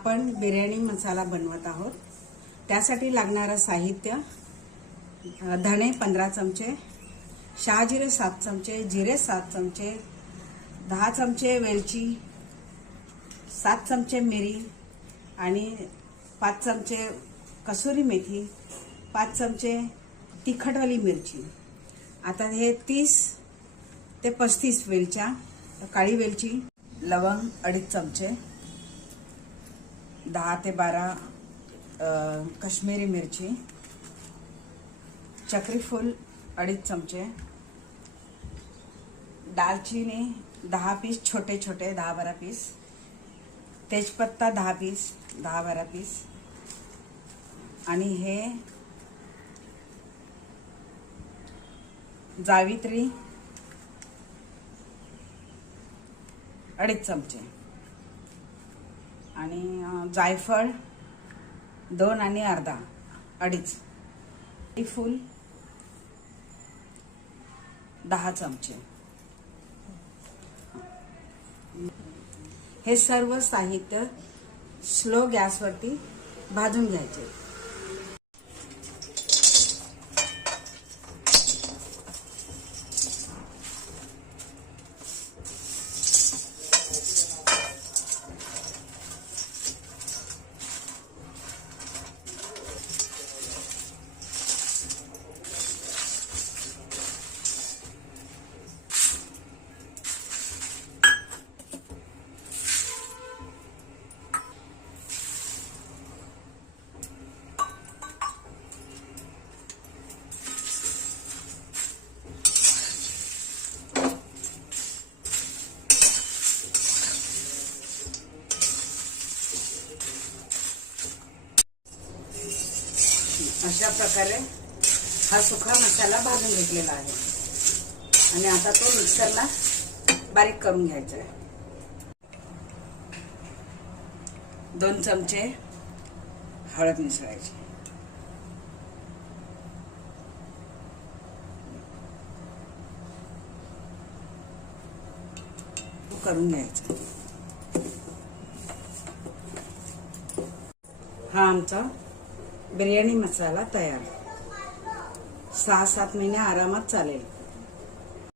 आपण बिर्याणी मसाला बनवत आहोत। त्यासाठी लागणारे साहित्य धणे 15 चमचे, शहाजिरे 7 चमचे, जिरे 7 चमचे, 10 चमचे वेलची, 7 चमचे मिरी आणि 5 चमचे कसुरी मेथी, 5 चमचे तिखटवाली मिरची। आता हे 30 ते 35 वेलच्या, काळी वेलची, लवंग 2.5 चमचे, 10 ते 12 कश्मीरी मिरची, चक्री फूल 2.5 चमचे, दालचीनी 10 पीस छोटे छोटे 10-12 पीस, तेजपत्ता 10 पीस 10-12 पीस आणि हे जावित्री 2.5 चमचे आणि जायफळ 2 आणि अर्धा 2.5, फूल 10 चमचे। हे सर्व साहित्य स्लो गॅसवरती भाजून घ्यायचे। अशा प्रकारे हा सुका मसाला भाजून घेतलेला आहे आणि आता तो मिक्सरला बारीक करून घ्यायचा आहे। 2 चमचे हळद मिसळायची, करून घ्यायचा। हा आमचा बिर्याणी मसाला तयार। 6-7 महिने आरामात चालेल।